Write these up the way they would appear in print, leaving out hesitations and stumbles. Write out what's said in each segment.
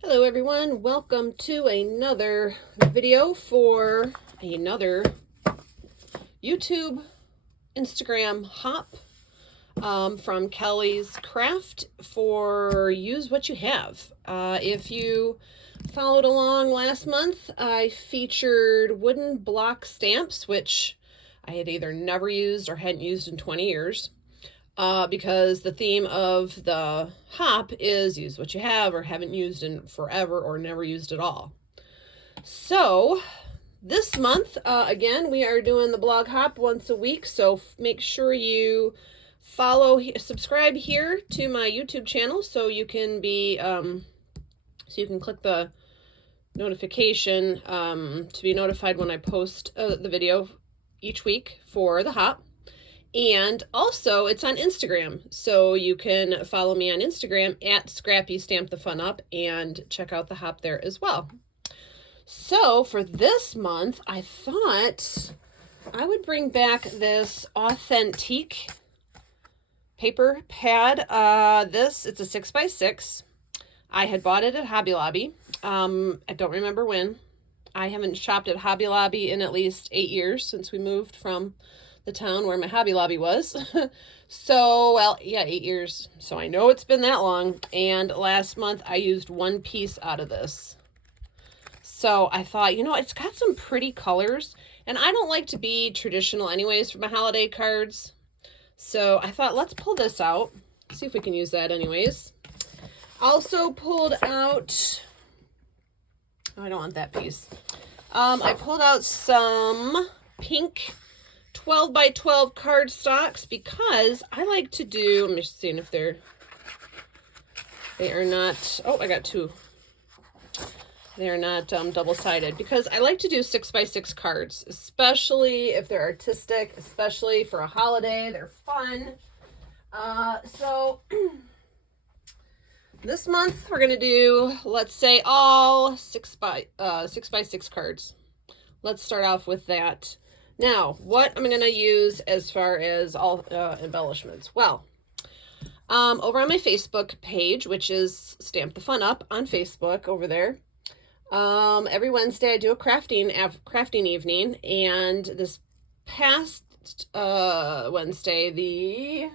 Hello everyone, welcome to another video for another YouTube, Instagram hop from Kelly's Craft for Use What You Have. If you followed along last month, I featured wooden block stamps, which I had either never used or hadn't used in 20 years. Because the theme of the hop is use what you have or haven't used in forever or never used at all. So this month, again, we are doing the blog hop once a week. So make sure you subscribe here to my YouTube channel so you can be, so you can click the notification to be notified when I post the video each week for the hop. And also it's on Instagram, so you can follow me on Instagram at Scrappy Stamp the Fun Up and check out the hop there as well. So for this month, I thought I would bring back this authentic paper pad. It's a 6x6. I had bought it at Hobby Lobby. I don't remember when. I haven't shopped at Hobby Lobby in at least 8 years since we moved from the town where my Hobby Lobby was. So, well, yeah, 8 years. So I know it's been that long. And last month I used one piece out of this. So I thought, it's got some pretty colors. And I don't like to be traditional anyways for my holiday cards. So I thought, let's pull this out. See if we can use that anyways. Also pulled out, I don't want that piece. I pulled out some pink 12 by 12 cardstocks because I like to do, I'm just seeing if they are not, oh, I got two. They're not double-sided because I like to do 6x6 cards, especially if they're artistic, especially for a holiday. They're fun. So this month we're going to do, let's say, all 6x6 cards. Let's start off with that. Now, what I'm going to use as far as all embellishments. Well, over on my Facebook page, which is Stamp the Fun Up on Facebook over there, every Wednesday I do a crafting evening, and this past Wednesday,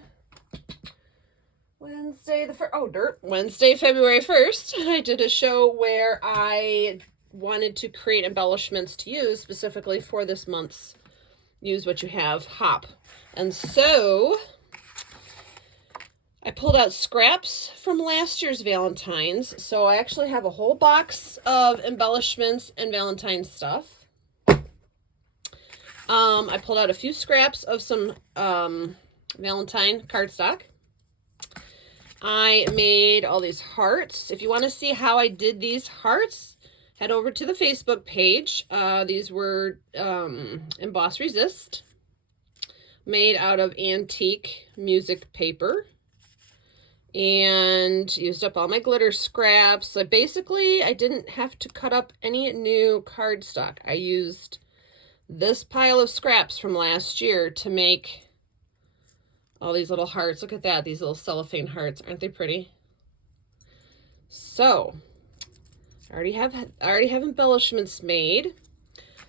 Wednesday, February 1st, I did a show where I wanted to create embellishments to use specifically for this month's Use What You Have hop. And so I pulled out scraps from last year's Valentine's. So I actually have a whole box of embellishments and Valentine's stuff. I pulled out a few scraps of some Valentine cardstock. I made all these hearts. If you want to see how I did these hearts, head over to the Facebook page. These were Emboss Resist, made out of antique music paper, and used up all my glitter scraps. So basically, I didn't have to cut up any new cardstock. I used this pile of scraps from last year to make all these little hearts. Look at that, these little cellophane hearts. Aren't they pretty? So I already have embellishments made.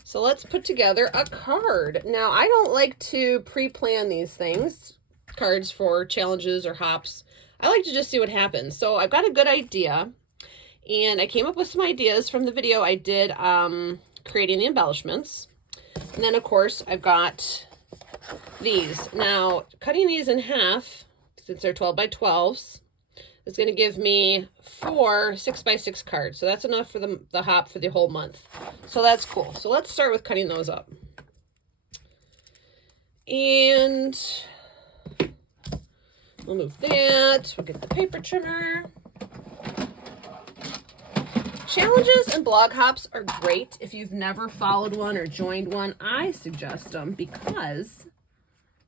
So let's put together a card. Now, I don't like to pre-plan these things, cards for challenges or hops. I like to just see what happens. So I've got a good idea, and I came up with some ideas from the video I did creating the embellishments. And then, of course, I've got these. Now, cutting these in half, since they're 12 by 12s, is going to give me 4 6x6 cards. So that's enough for the hop for the whole month. So that's cool. So let's start with cutting those up. And we'll move that. We'll get the paper trimmer. Challenges and blog hops are great. If you've never followed one or joined one, I suggest them because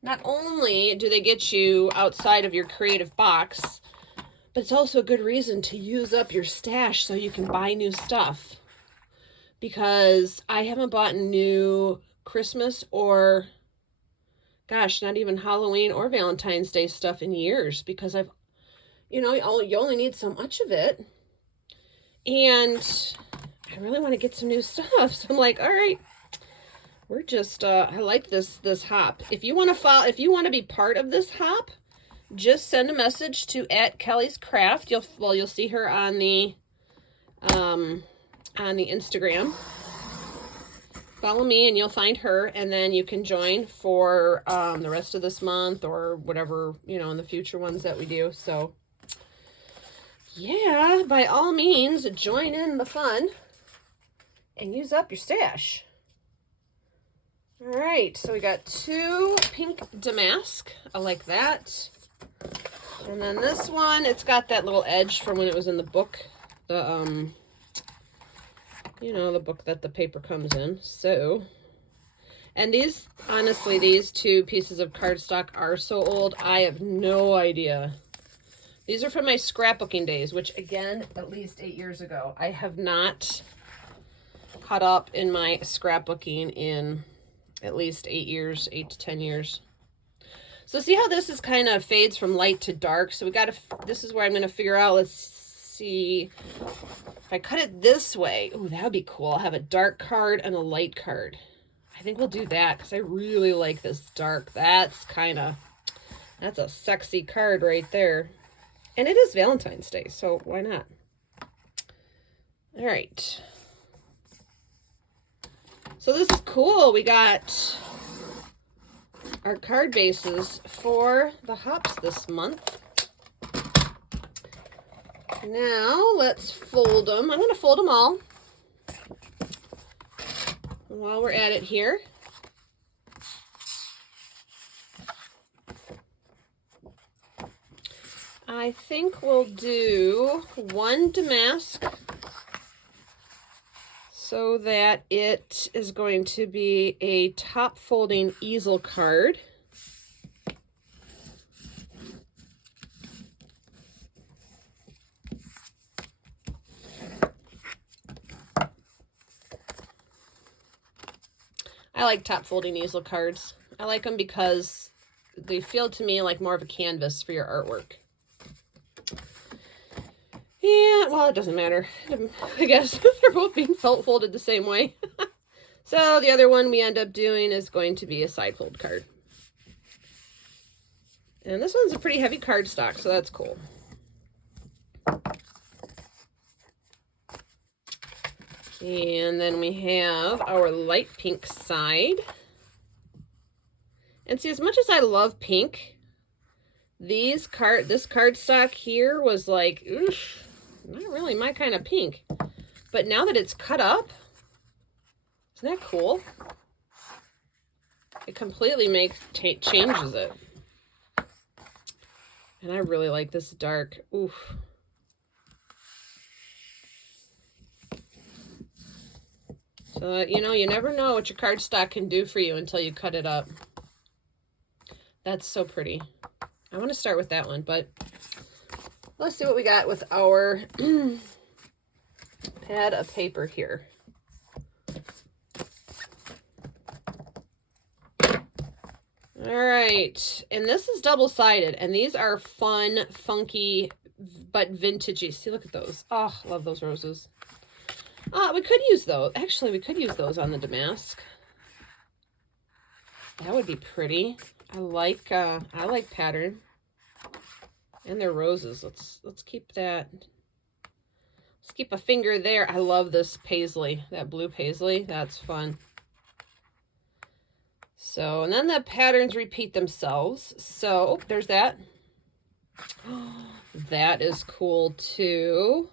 not only do they get you outside of your creative box, but it's also a good reason to use up your stash so you can buy new stuff. Because I haven't bought new Christmas or, gosh, not even Halloween or Valentine's Day stuff in years because you only need so much of it. And I really want to get some new stuff. So I'm like, all right, we're just, I like this hop. If you want to follow, if you want to be part of this hop, just send a message to @KellysCraft. You'll see her on the Instagram. Follow me and you'll find her, and then you can join for the rest of this month or whatever, you know, in the future ones that we do. So yeah, by all means, join in the fun and use up your stash. All right, so we got 2 pink damask. I like that. And then this one, it's got that little edge from when it was in the book. The you know, the book that the paper comes in. So, and these, honestly, these 2 pieces of cardstock are so old, I have no idea. These are from my scrapbooking days, which again, at least 8 years ago. I have not caught up in my scrapbooking in at least 8 years, 8 to 10 years. So see how this is kind of fades from light to dark. So we got to, this is where I'm going to figure out, let's see, if I cut it this way, ooh, that would be cool. I'll have a dark card and a light card. I think we'll do that because I really like this dark. That's a sexy card right there. And it is Valentine's Day, so why not? All right. So this is cool. We got our card bases for the hops this month. Now let's fold them. I'm going to fold them all while we're at it here. I think we'll do 1 damask so that it is going to be a top folding easel card. I like top folding easel cards. I like them because they feel to me like more of a canvas for your artwork. Yeah, well, it doesn't matter. I guess they're both being folded the same way. So the other one we end up doing is going to be a side fold card. And this one's a pretty heavy cardstock, so that's cool. And then we have our light pink side. And see, as much as I love pink, this cardstock here was like, oof, not really my kind of pink. But now that it's cut up, isn't that cool? It completely changes it. And I really like this dark. Oof. So, you know, you never know what your cardstock can do for you until you cut it up. That's so pretty. I want to start with that one, but let's see what we got with our pad of paper here. All right, and this is double-sided, and these are fun, funky, but vintagey. See, look at those. Oh, love those roses. We could use those. Actually, we could use those on the damask. That would be pretty. I like pattern. And they're roses. Let's keep that. Let's keep a finger there. I love this paisley, that blue paisley. That's fun. So, and then the patterns repeat themselves. So, there's that. That is cool too.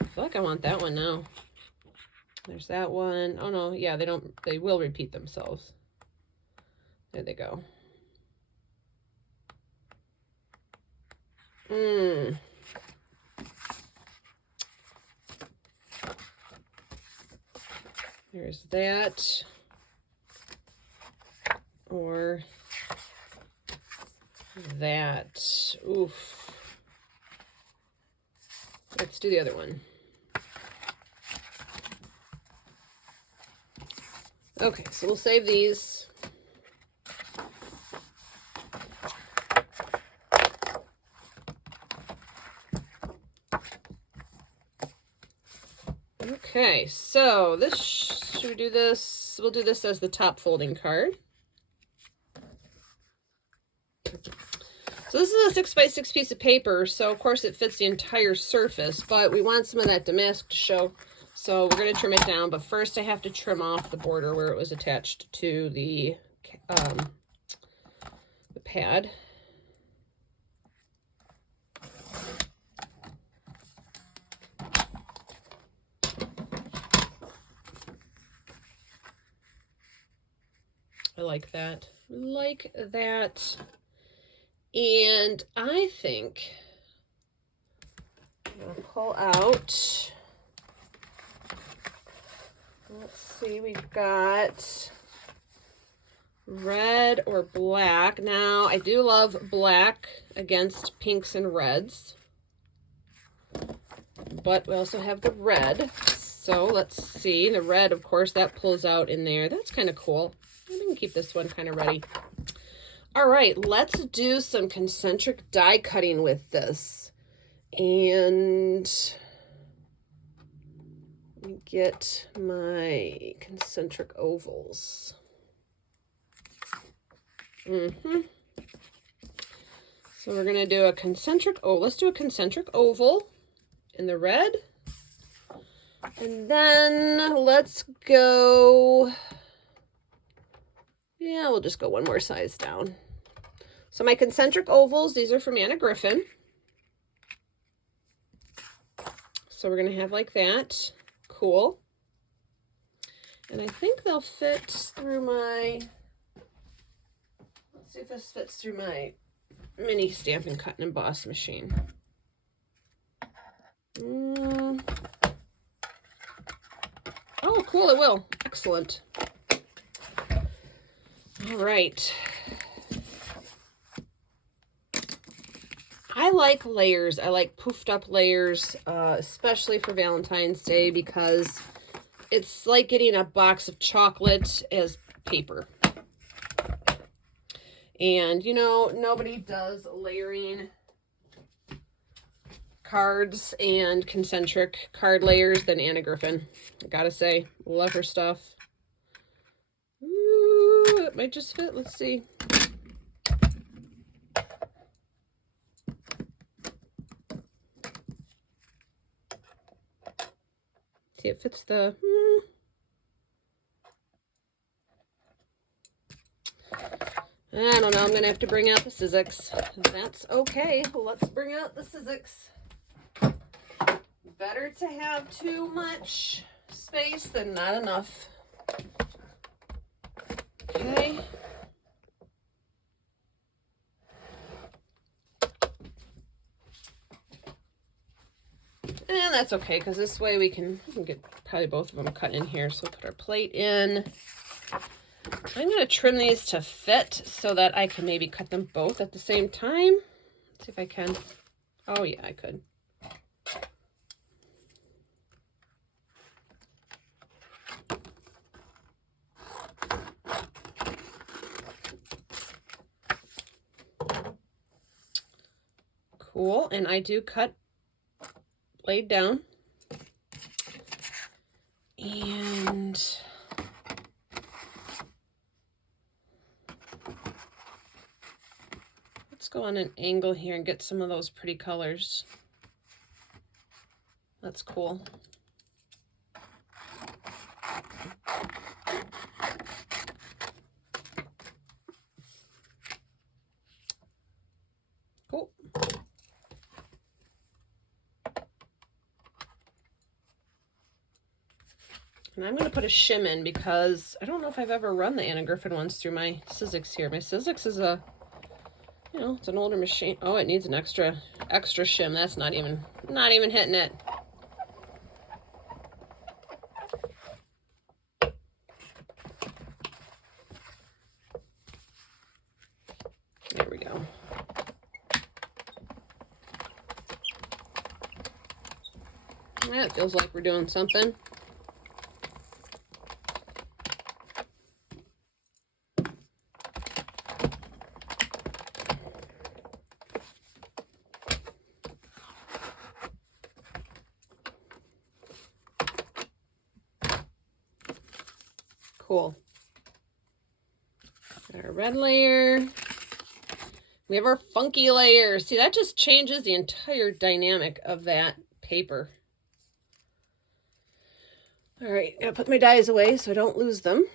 I feel like I want that one now. There's that one. Oh no, yeah, they will repeat themselves. There they go. There's that. Or that. Oof. Let's do the other one. Okay, so we'll save these. Okay, so this, should we do this? We'll do this as the top folding card. So this is a 6x6 piece of paper, so of course it fits the entire surface, but we want some of that damask to show, so we're going to trim it down. But first I have to trim off the border where it was attached to the pad. I like that. Like that. And I think I'm going to pull out, let's see, we've got red or black. Now, I do love black against pinks and reds, but we also have the red. So let's see, the red, of course, that pulls out in there. That's kind of cool. I can keep this one kind of ready. All right, let's do some concentric die cutting with this. And let me get my concentric ovals. So we're gonna do a concentric, let's do a concentric oval in the red. And then let's go, yeah, we'll just go one more size down. So my concentric ovals, these are from Anna Griffin. So we're going to have like that. Cool. And I think they'll fit through my, let's see if this fits through my mini Stampin' Cut and Emboss machine. Oh, cool, it will. Excellent. All right. I like layers. I like poofed up layers, especially for Valentine's Day, because it's like getting a box of chocolate as paper. And, you know, nobody does layering cards and concentric card layers than Anna Griffin. I gotta say, love her stuff. Ooh, it might just fit. Let's see. See, it fits the... I don't know. I'm going to have to bring out the Sizzix. That's okay. Let's bring out the Sizzix. Better to have too much space than not enough. Okay. And that's okay, because this way we can get probably both of them cut in here. So we'll put our plate in. I'm going to trim these to fit so that I can maybe cut them both at the same time. Let's see if I can. Oh yeah, I could. Cool, and I do cut blade down. And let's go on an angle here and get some of those pretty colors. That's cool. Cool. And I'm going to put a shim in because I don't know if I've ever run the Anna Griffin ones through my Sizzix here. My Sizzix is a, you know, it's an older machine. Oh, it needs an extra shim. That's not even hitting it. There we go. That feels like we're doing something. Cool. Got our red layer. We have our funky layer. See, that just changes the entire dynamic of that paper. All right, gotta put my dies away so I don't lose them.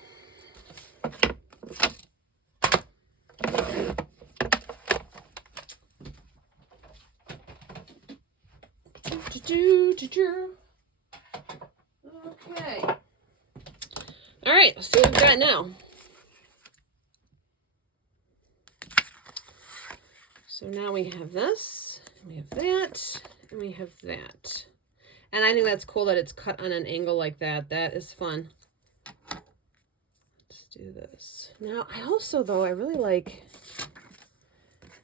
Okay. All right, let's see what we've got now. So now we have this, we have that, and we have that. And I think that's cool that it's cut on an angle like that. That is fun. Let's do this. Now, I also, though, I really like,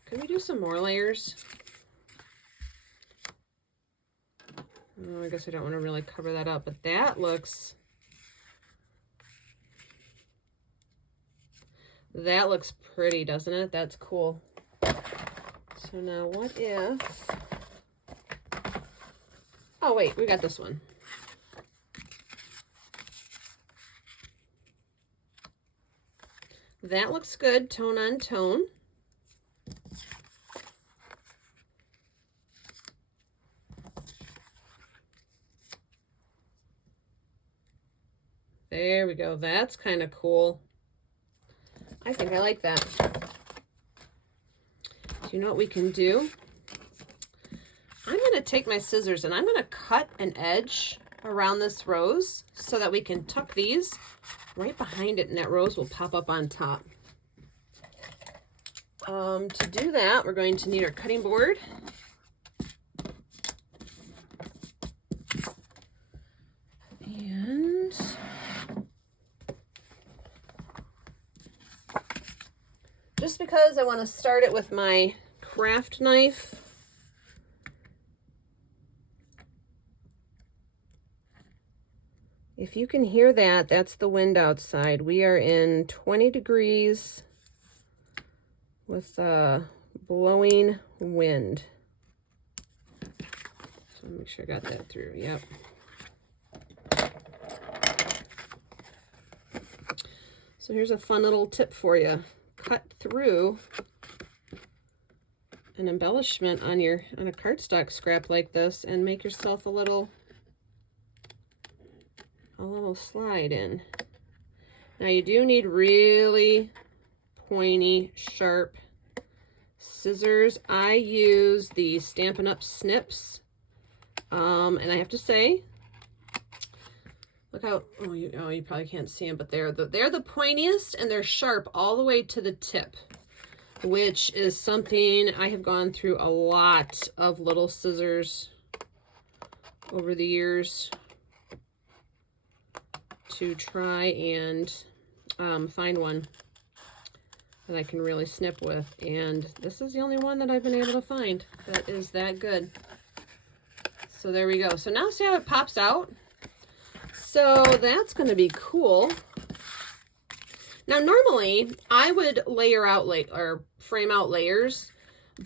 could we do some more layers? Oh, I guess I don't want to really cover that up, but that looks pretty, doesn't it? That's cool. So now what if, oh wait, we got this one. That looks good, tone on tone. There we go, that's kind of cool. I think I like that. Do you know what we can do? I'm going to take my scissors and I'm going to cut an edge around this rose so that we can tuck these right behind it and that rose will pop up on top. To do that, we're going to need our cutting board. And just because I want to start it with my craft knife, if you can hear that, that's the wind outside. We are in 20 degrees with blowing wind. So make sure I got that through. Yep. So here's a fun little tip for you. Cut through an embellishment on a cardstock scrap like this and make yourself a little slide in. Now you do need really pointy, sharp scissors. I use the Stampin' Up! Snips, and I have to say, look how, you probably can't see them, but they're the pointiest and they're sharp all the way to the tip, which is something I have gone through a lot of little scissors over the years to try and find one that I can really snip with, and this is the only one that I've been able to find that is that good. So there we go. So now see how it pops out? So that's going to be cool. Now normally I would layer out or frame out layers,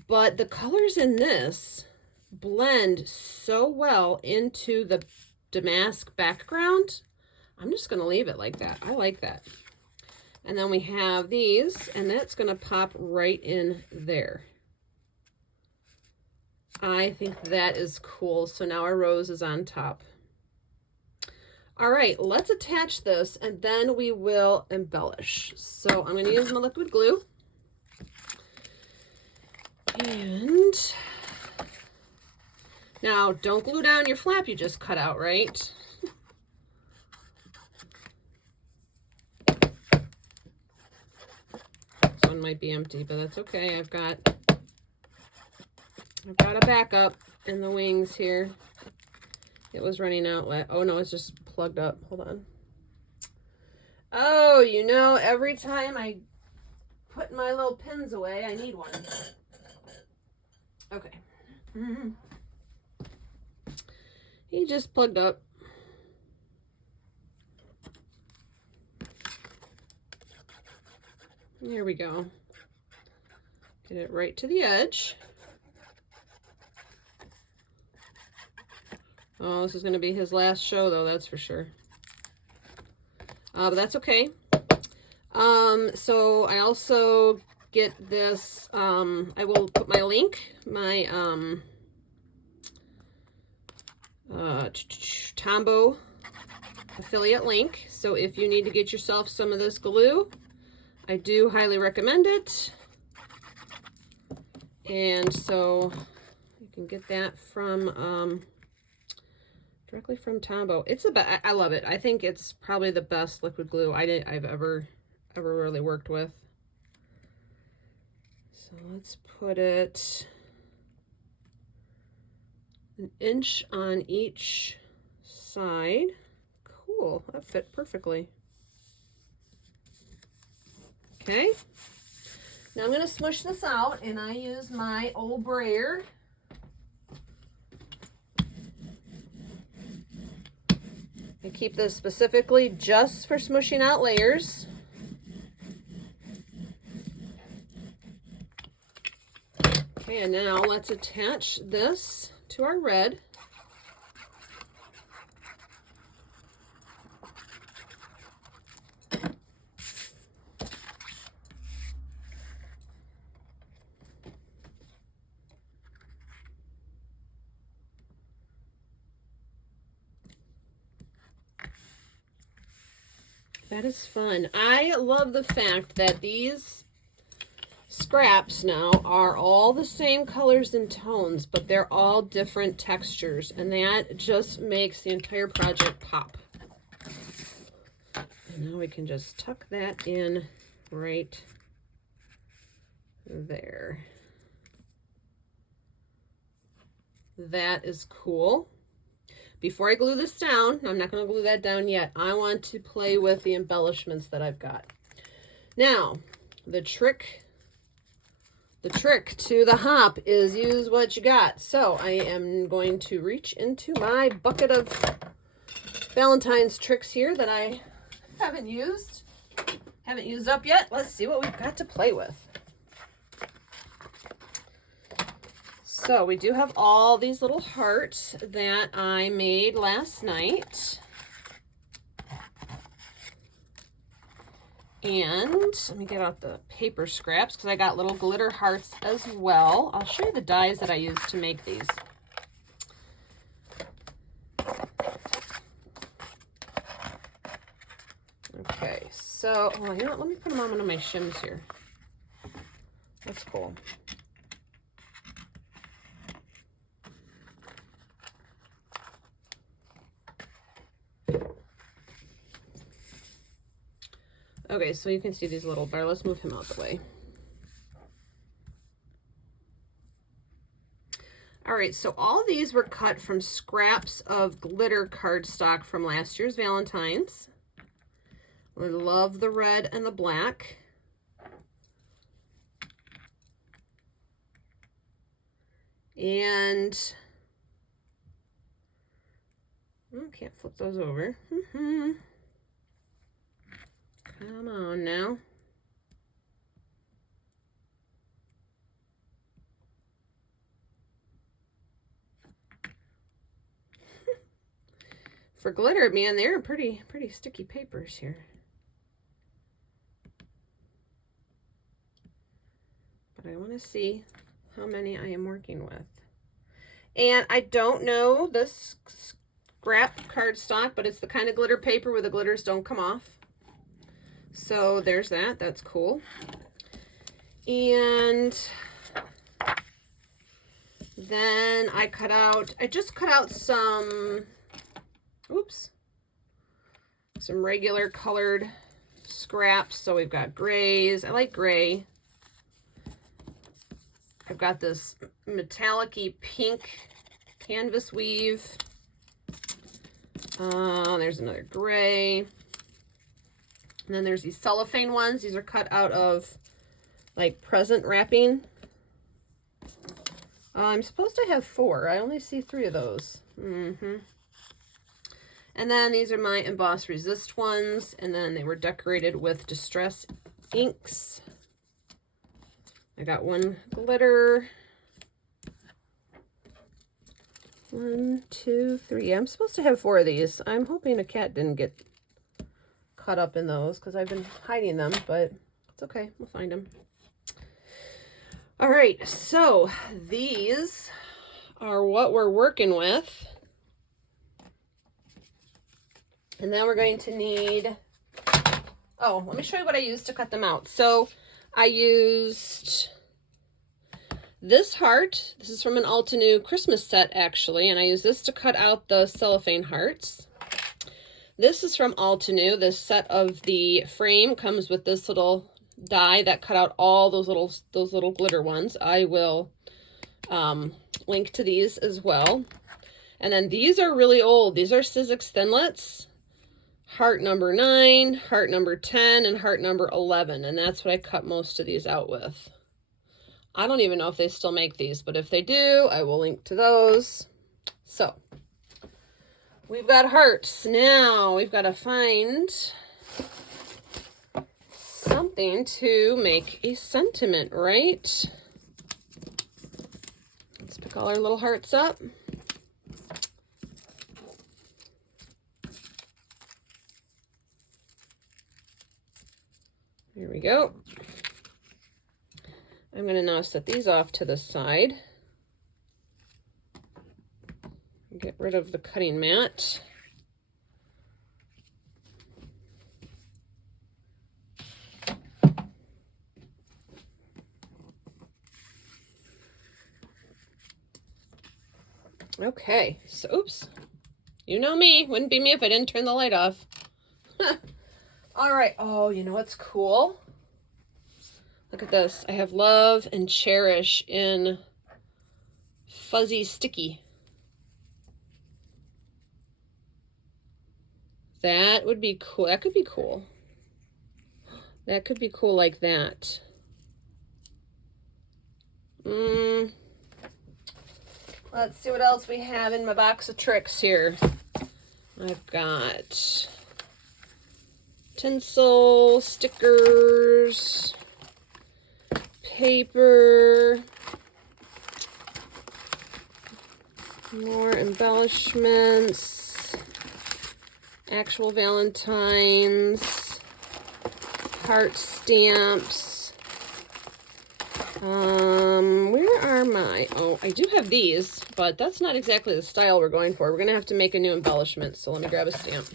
but the colors in this blend so well into the damask background. I'm just going to leave it like that. I like that. And then we have these, and that's going to pop right in there. I think that is cool. So now our rose is on top. All right, let's attach this, and then we will embellish. So I'm going to use my liquid glue. And now don't glue down your flap you just cut out, right? One might be empty, but that's okay. I've got a backup in the wings here. It was running out. Oh no, it's just plugged up. Hold on. Oh, every time I put my little pins away, I need one. Okay. He just plugged up. There we go. Get it right to the edge. Oh, this is going to be his last show, though, that's for sure. but that's okay. So I also get this, I will put my link, my Tombow affiliate link. So if you need to get yourself some of this glue, I do highly recommend it. And so you can get that from directly from Tombow. It's I love it. I think it's probably the best liquid glue I've ever really worked with. So let's put it an inch on each side. Cool, that fit perfectly. Okay, now I'm going to smush this out, and I use my old brayer. I keep this specifically just for smushing out layers. Okay, and now let's attach this to our red. That is fun. I love the fact that these scraps now are all the same colors and tones, but they're all different textures, and that just makes the entire project pop. And now we can just tuck that in right there. That is cool. Before I glue this down, I'm not going to glue that down yet. I want to play with the embellishments that I've got. Now, the trick to the hop is use what you got. So I am going to reach into my bucket of Valentine's tricks here that I haven't used up yet. Let's see what we've got to play with. So we do have all these little hearts that I made last night. And let me get out the paper scraps because I got little glitter hearts as well. I'll show you the dies that I used to make these. Okay, so, well, you know what? Let me put them on one of my shims here. That's cool. Okay, so you can see these little bars. Let's move him out the way. All right, so all these were cut from scraps of glitter cardstock from last year's Valentine's. I love the red and the black. And I can't flip those over. Come on now. For glitter, man, they're pretty sticky papers here. But I want to see how many I am working with. And I don't know this scrap cardstock, but it's the kind of glitter paper where the glitters don't come off. So there's that. That's cool. And then I just cut out some, some regular colored scraps. So we've got grays. I like gray. I've got this metallic-y pink canvas weave. There's another gray. And then there's these cellophane ones. These are cut out of like present wrapping. I'm supposed to have 4. I only see 3 of those. And then these are my emboss resist ones. And then they were decorated with distress inks. I got 1 glitter. 1, 2, 3. I'm supposed to have 4 of these. I'm hoping a cat didn't get cut up in those because I've been hiding them, but it's okay. We'll find them. All right, so these are what we're working with. And then we're going to need, oh, let me show you what I used to cut them out. So I used this heart. This is from an Altenew Christmas set, actually, and I used this to cut out the cellophane hearts. This is from Altenew. This set of the frame comes with this little die that cut out all those little glitter ones. I will link to these as well. And then these are really old. These are Sizzix Thinlits. Heart number 9, heart number 10, and heart number 11. And that's what I cut most of these out with. I don't even know if they still make these, but if they do, I will link to those. So we've got hearts. Now we've got to find something to make a sentiment, right? Let's pick all our little hearts up. Here we go. I'm going to now set these off to the side. Get rid of the cutting mat. Okay, so oops, you know me, wouldn't be me if I didn't turn the light off. All right, oh, you know what's cool? Look at this. I have Love and Cherish in fuzzy sticky. That would be cool. That could be cool. That could be cool like that. Let's see what else we have in my box of tricks here. I've got tinsel, stickers, paper, more embellishments, actual Valentines, heart stamps. Where are my, oh, I do have these, but that's not exactly the style we're going for. We're going to have to make a new embellishment, so let me grab a stamp.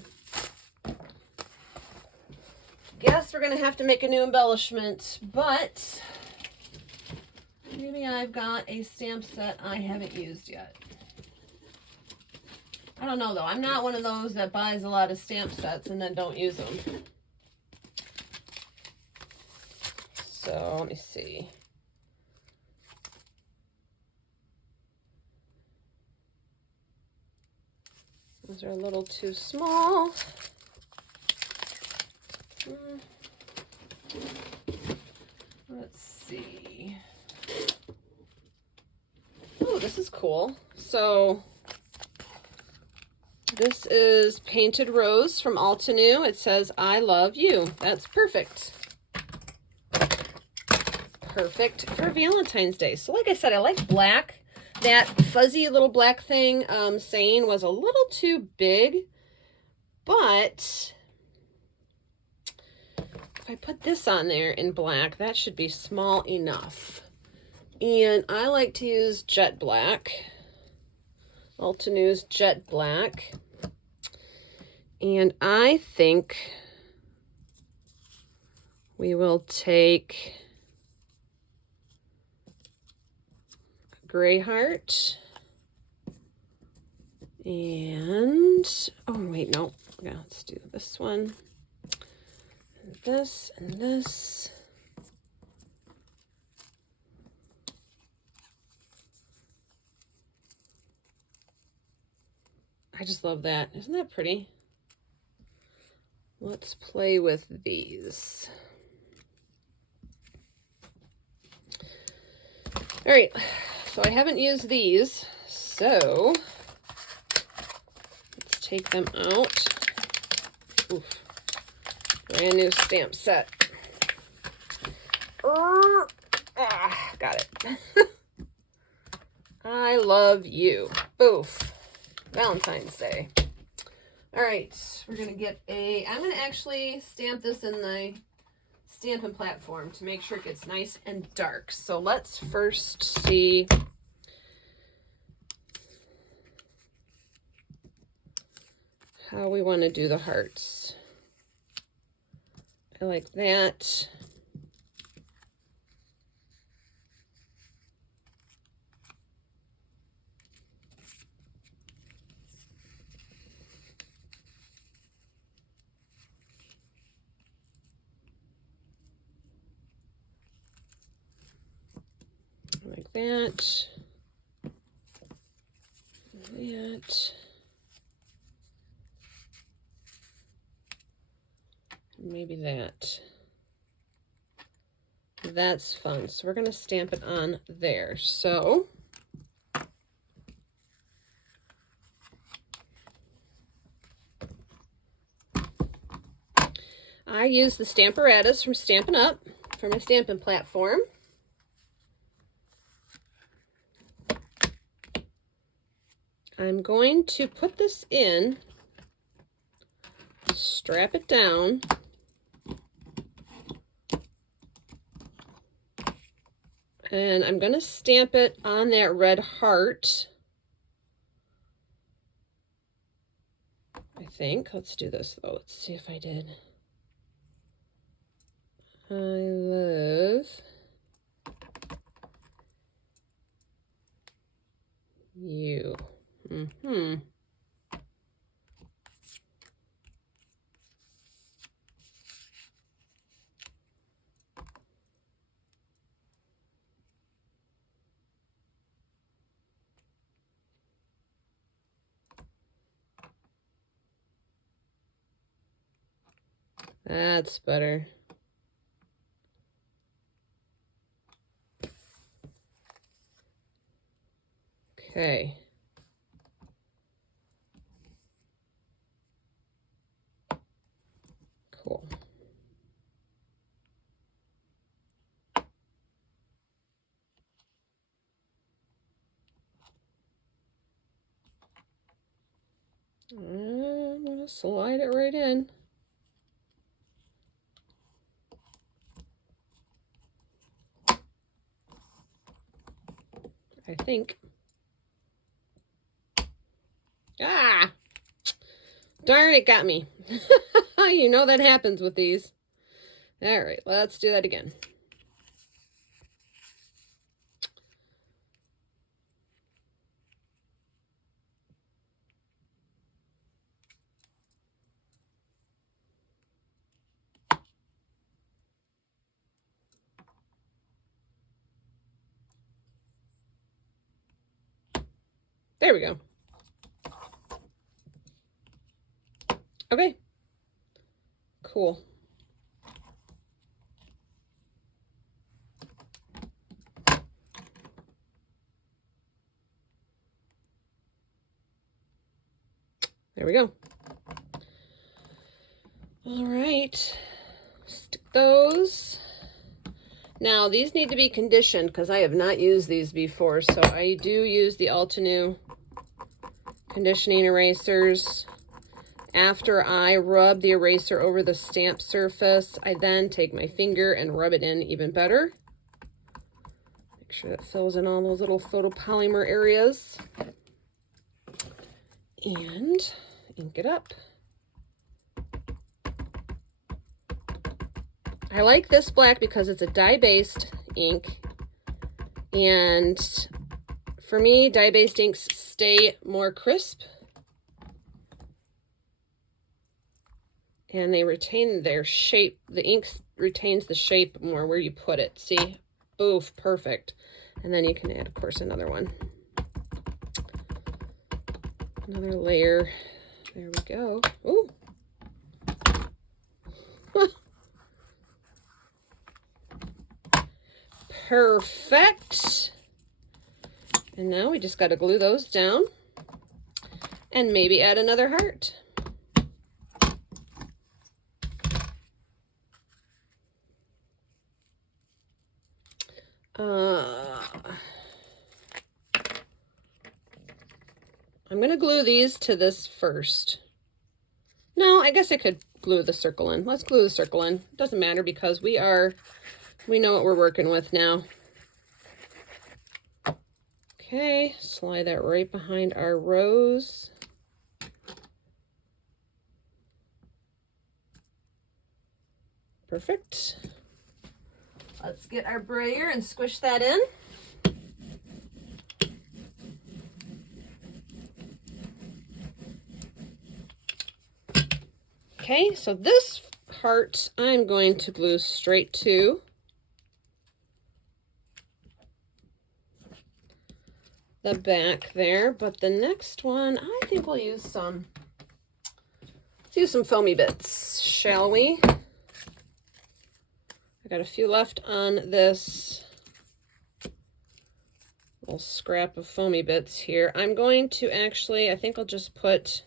Guess we're going to have to make a new embellishment, but maybe I've got a stamp set I haven't used yet. I don't know, though. I'm not one of those that buys a lot of stamp sets and then don't use them. So, let me see. Those are a little too small. Let's see. Oh, this is cool. So this is Painted Rose from Altenew. It says, I love you. That's perfect. Perfect for Valentine's Day. So like I said, I like black. That fuzzy little black thing saying was a little too big, but if I put this on there in black, that should be small enough. And I like to use jet black, Altenew's jet black. And I think we will take gray heart and oh wait, no, yeah, let's do this one and this and this. I just love that. Isn't that pretty? Let's play with these. All right. So I haven't used these, so let's take them out. Oof. Brand new stamp set. Got it. I love you. Oof. Valentine's Day. All right, we're gonna get I'm gonna actually stamp this in the Stampin' platform to make sure it gets nice and dark. So let's first see how we want to do the hearts. I like that. Like that. That. Maybe that. That's fun. So we're going to stamp it on there. So I use the Stamparatus from Stampin' Up! For my Stampin' platform. I'm going to put this in, strap it down, and I'm going to stamp it on that red heart. I think. Let's do this though. Let's see if I did. I love you. That's better. Okay. Cool. I'm going to slide it right in. I think. Ah! Darn, it got me. You know that happens with these. All right, let's do that again. There we go. Okay. Cool. There we go. All right. Stick those. Now, these need to be conditioned because I have not used these before, so I do use the Altenew conditioning erasers. After I rub the eraser over the stamp surface, I then take my finger and rub it in even better. Make sure that fills in all those little photopolymer areas. And ink it up. I like this black because it's a dye-based ink, and for me, dye-based inks stay more crisp and they retain their shape. The ink retains the shape more where you put it. See? Boof, perfect. And then you can add, of course, another one. Another layer. There we go. Ooh. Perfect. And now we just got to glue those down and maybe add another heart. I'm going to glue these to this first. No, I guess I could glue the circle in. Let's glue the circle in. Doesn't matter because we know what we're working with now. Okay, slide that right behind our rose. Perfect. Let's get our brayer and squish that in. Okay, so this heart I'm going to glue straight to the back there, but the next one I think we'll use some, let's use some foamy bits, shall we? I got a few left on this little scrap of foamy bits here. I'm going to actually, I think I'll just put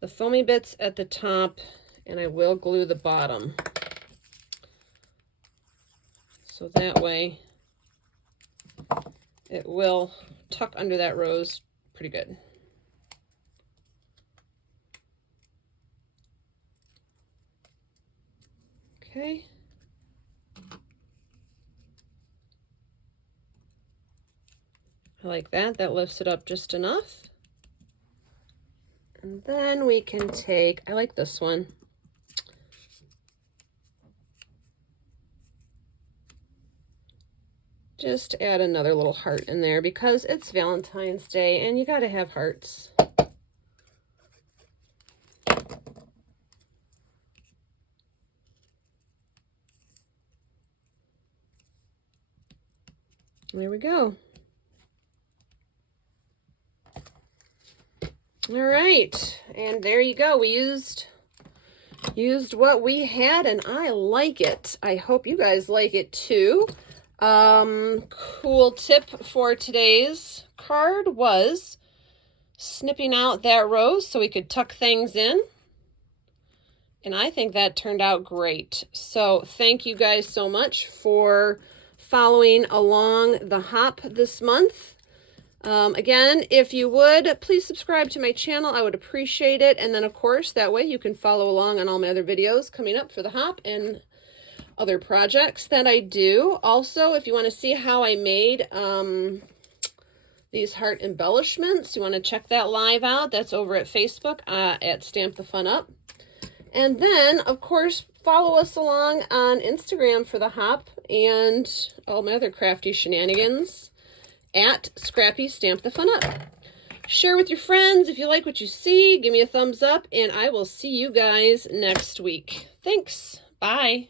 the foamy bits at the top and I will glue the bottom. So that way it will tuck under that rose pretty good. Okay. I like that. That lifts it up just enough. And then we can take, I like this one. Just add another little heart in there because it's Valentine's Day and you got to have hearts. There we go. All right, and there you go. We used what we had and I like it. I hope you guys like it too. Cool tip for today's card was snipping out that rose so we could tuck things in. And I think that turned out great. So thank you guys so much for following along the hop this month. Again, if you would, please subscribe to my channel. I would appreciate it. And then, of course, that way you can follow along on all my other videos coming up for the hop and other projects that I do. Also, if you want to see how I made these heart embellishments, you want to check that live out. That's over at Facebook at Stamp the Fun Up. And then, of course, follow us along on Instagram for the hop and all my other crafty shenanigans at Scrappy Stamp the Fun Up. Share with your friends if you like what you see. Give me a thumbs up, and I will see you guys next week. Thanks. Bye.